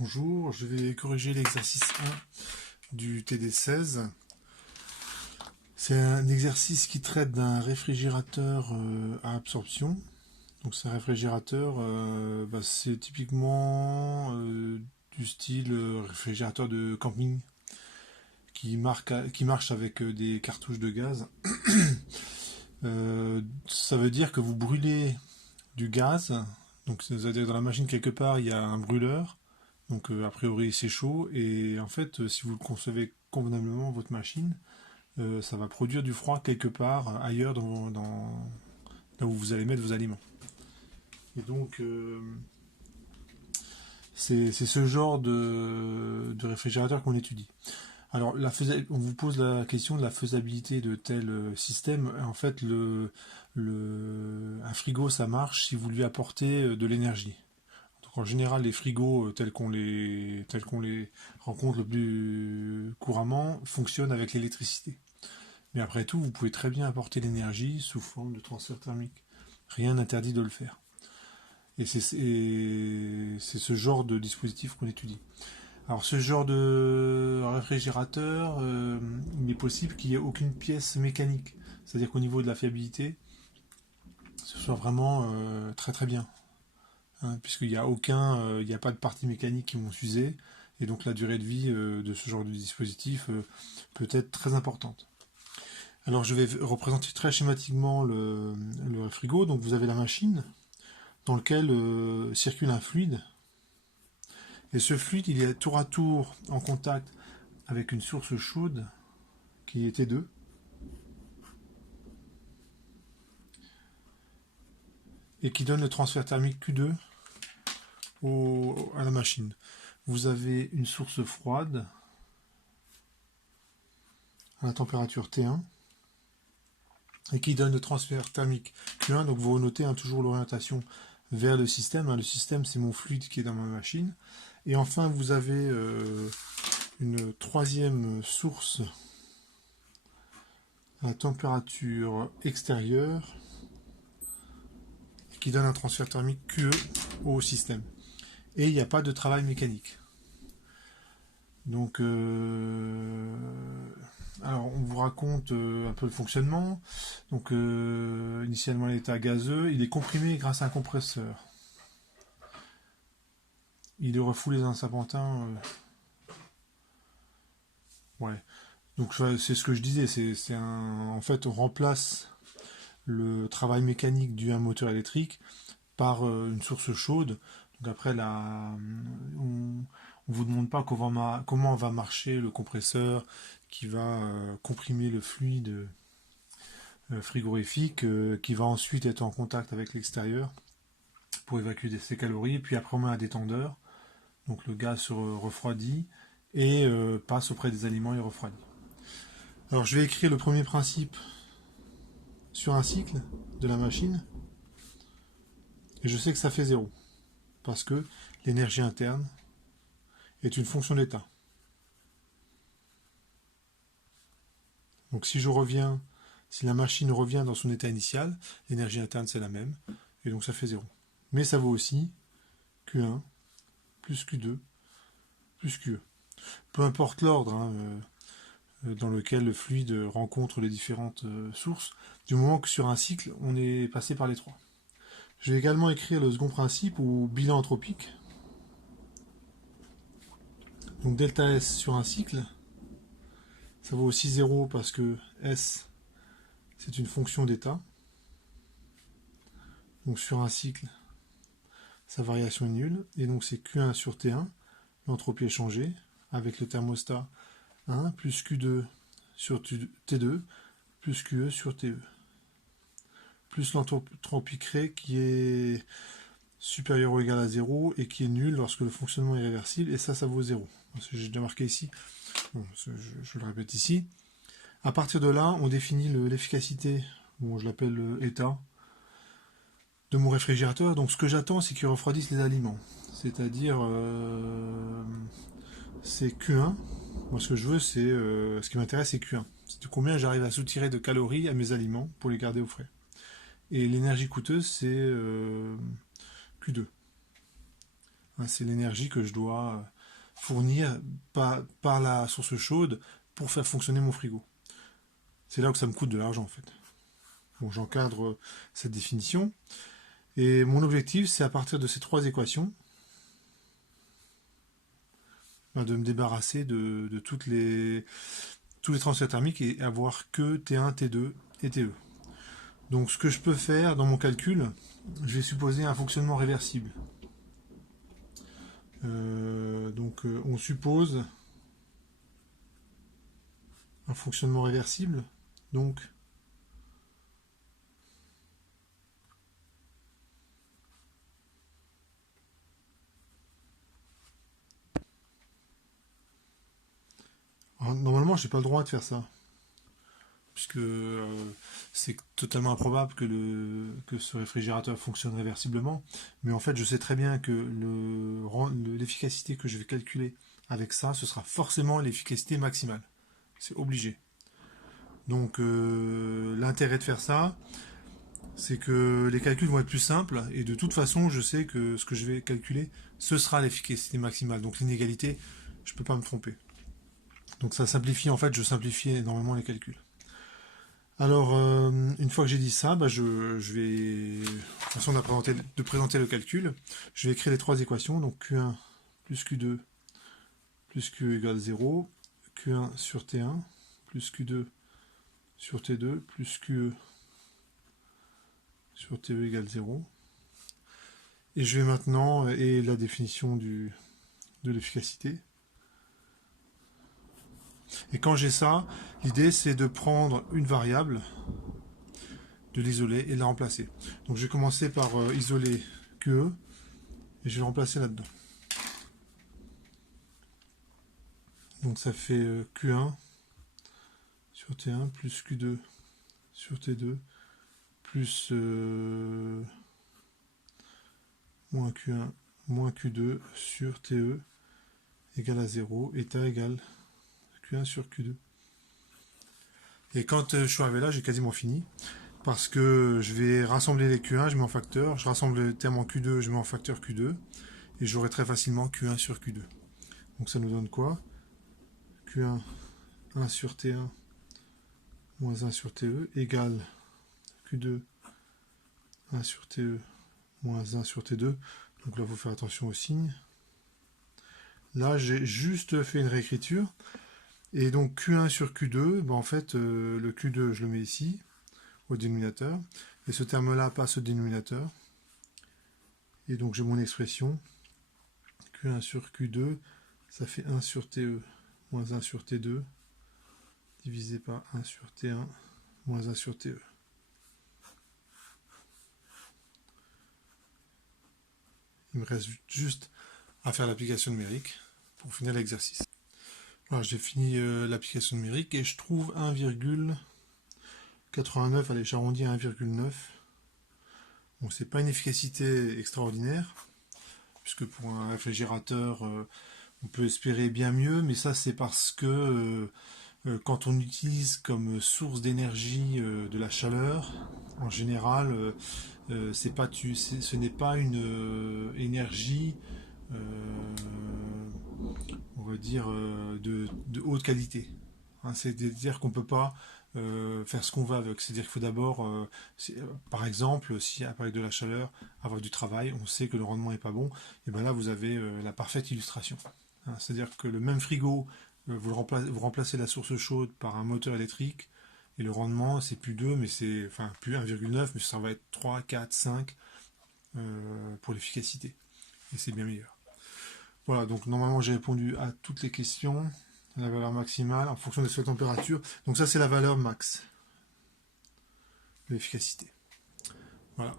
Bonjour, je vais corriger l'exercice 1 du TD16. C'est un exercice qui traite d'un réfrigérateur à absorption. Donc c'est un réfrigérateur, c'est typiquement du style réfrigérateur de camping qui marche avec des cartouches de gaz. Ça veut dire que vous brûlez du gaz. Donc c'est-à-dire dans la machine quelque part il y a un brûleur. Donc a priori c'est chaud et en fait si vous le concevez convenablement votre machine, ça va produire du froid quelque part ailleurs là où vous allez mettre vos aliments. Et donc c'est ce genre de réfrigérateur qu'on étudie. Alors on vous pose la question de la faisabilité de tel système. En fait un frigo ça marche si vous lui apportez de l'énergie. En général, les frigos tels qu'on les rencontre le plus couramment fonctionnent avec l'électricité. Mais après tout, vous pouvez très bien apporter l'énergie sous forme de transfert thermique. Rien n'interdit de le faire. Et c'est ce genre de dispositif qu'on étudie. Alors ce genre de réfrigérateur, il est possible qu'il n'y ait aucune pièce mécanique. C'est-à-dire qu'au niveau de la fiabilité, ce soit vraiment très très bien. Puisqu'il n'y a il n'y a pas de parties mécaniques qui vont s'user, et donc la durée de vie de ce genre de dispositif peut être très importante. Alors je vais représenter très schématiquement le frigo. Donc vous avez la machine dans laquelle circule un fluide, et ce fluide il est tour à tour en contact avec une source chaude qui est T2, et qui donne le transfert thermique Q2 à la machine. Vous avez une source froide à la température T1 et qui donne le transfert thermique Q1. Donc vous notez toujours l'orientation vers le système. Le système, c'est mon fluide qui est dans ma machine. Et enfin, vous avez une troisième source à la température extérieure qui donne un transfert thermique QE au système. Et il n'y a pas de travail mécanique. Donc, alors on vous raconte un peu le fonctionnement. Donc, initialement à l'état gazeux, il est comprimé grâce à un compresseur. Il est refoulé dans un serpentin. Ouais. Donc c'est ce que je disais. En fait, on remplace le travail mécanique dû à un moteur électrique par une source chaude. Donc après, on vous demande pas comment va marcher le compresseur qui va comprimer le fluide frigorifique, qui va ensuite être en contact avec l'extérieur pour évacuer ses calories. Puis après, on met un détendeur. Donc le gaz se refroidit et passe auprès des aliments et refroidit. Alors je vais écrire le premier principe sur un cycle de la machine. Et je sais que ça fait 0. Parce que l'énergie interne est une fonction d'état. Donc si la machine revient dans son état initial, l'énergie interne c'est la même. Et donc ça fait 0. Mais ça vaut aussi Q1 plus Q2 plus QE. Peu importe l'ordre dans lequel le fluide rencontre les différentes sources, du moment que sur un cycle, on est passé par les trois. Je vais également écrire le second principe, ou bilan anthropique. Donc delta S sur un cycle, ça vaut aussi 0 parce que S, c'est une fonction d'état. Donc sur un cycle, sa variation est nulle, et donc c'est Q1 sur T1, l'entropie est changée, avec le thermostat 1 plus Q2 sur T2 plus QE sur TE, plus l'entropie créée qui est supérieure ou égale à 0 et qui est nulle lorsque le fonctionnement est réversible, et ça vaut 0. J'ai déjà marqué ici, bon, je le répète ici. À partir de là, on définit l'efficacité, bon, je l'appelle état, de mon réfrigérateur. Donc ce que j'attends, c'est qu'il refroidisse les aliments. C'est-à-dire, c'est Q1. Moi, ce que je veux, ce qui m'intéresse, c'est Q1. C'est de combien j'arrive à soutirer de calories à mes aliments pour les garder au frais. Et l'énergie coûteuse, c'est Q2. hein, c'est l'énergie que je dois fournir par la source chaude pour faire fonctionner mon frigo. C'est là que ça me coûte de l'argent en fait. Bon, j'encadre cette définition. Et mon objectif, c'est à partir de ces trois équations, de me débarrasser de tous les transferts thermiques et avoir que T1, T2 et TE. Donc ce que je peux faire dans mon calcul, je vais supposer un fonctionnement réversible. On suppose un fonctionnement réversible. Donc normalement, j'ai pas le droit de faire ça, puisque c'est totalement improbable que ce réfrigérateur fonctionne réversiblement. Mais en fait, je sais très bien que l'efficacité que je vais calculer avec ça, ce sera forcément l'efficacité maximale. C'est obligé. Donc l'intérêt de faire ça, c'est que les calculs vont être plus simples, et de toute façon, je sais que ce que je vais calculer, ce sera l'efficacité maximale. Donc l'inégalité, je ne peux pas me tromper. Donc ça simplifie, en fait, je simplifie énormément les calculs. Alors, une fois que j'ai dit ça, je vais, de façon de présenter le calcul, je vais écrire les trois équations, donc Q1 plus Q2 plus Q égale 0, Q1 sur T1 plus Q2 sur T2 plus QE sur TE égale 0. Et je vais maintenant, et la définition de l'efficacité. Et quand j'ai ça, l'idée c'est de prendre une variable, de l'isoler et de la remplacer. Donc je vais commencer par isoler QE et je vais le remplacer là-dedans. Donc ça fait Q1 sur T1 plus Q2 sur T2 plus moins Q1 moins Q2 sur TE égale à 0, état égale Q1 sur Q2. Et quand je suis arrivé là, j'ai quasiment fini, parce que je vais rassembler les Q1, je mets en facteur, je rassemble les termes en Q2, je mets en facteur Q2, et j'aurai très facilement Q1 sur Q2. Donc ça nous donne quoi? Q1, 1 sur T1, moins 1 sur TE, égale Q2, 1 sur TE, moins 1 sur T2. Donc là, il faut faire attention aux signes. Là, j'ai juste fait une réécriture. Et donc Q1 sur Q2, en fait, le Q2, je le mets ici, au dénominateur. Et ce terme-là passe au dénominateur. Et donc j'ai mon expression. Q1 sur Q2, ça fait 1 sur TE, moins 1 sur T2, divisé par 1 sur T1, moins 1 sur TE. Il me reste juste à faire l'application numérique pour finir l'exercice. Voilà, j'ai fini l'application numérique et je trouve 1,89, allez j'arrondis à 1,9. Bon, c'est pas une efficacité extraordinaire, puisque pour un réfrigérateur, on peut espérer bien mieux, mais ça c'est parce que quand on utilise comme source d'énergie de la chaleur, en général, ce n'est pas une énergie, on va dire, de haute qualité. Hein, c'est-à-dire qu'on ne peut pas faire ce qu'on veut avec. C'est-à-dire qu'il faut d'abord, par exemple, si avec de la chaleur, avoir du travail, on sait que le rendement n'est pas bon, et bien là vous avez la parfaite illustration. Hein, c'est-à-dire que le même frigo, vous remplacez la source chaude par un moteur électrique, et le rendement c'est plus 2, mais c'est, enfin plus 1,9, mais ça va être 3, 4, 5 pour l'efficacité. Et c'est bien meilleur. Voilà, donc normalement j'ai répondu à toutes les questions. La valeur maximale en fonction de sa température. Donc ça c'est la valeur max de l'efficacité. Voilà.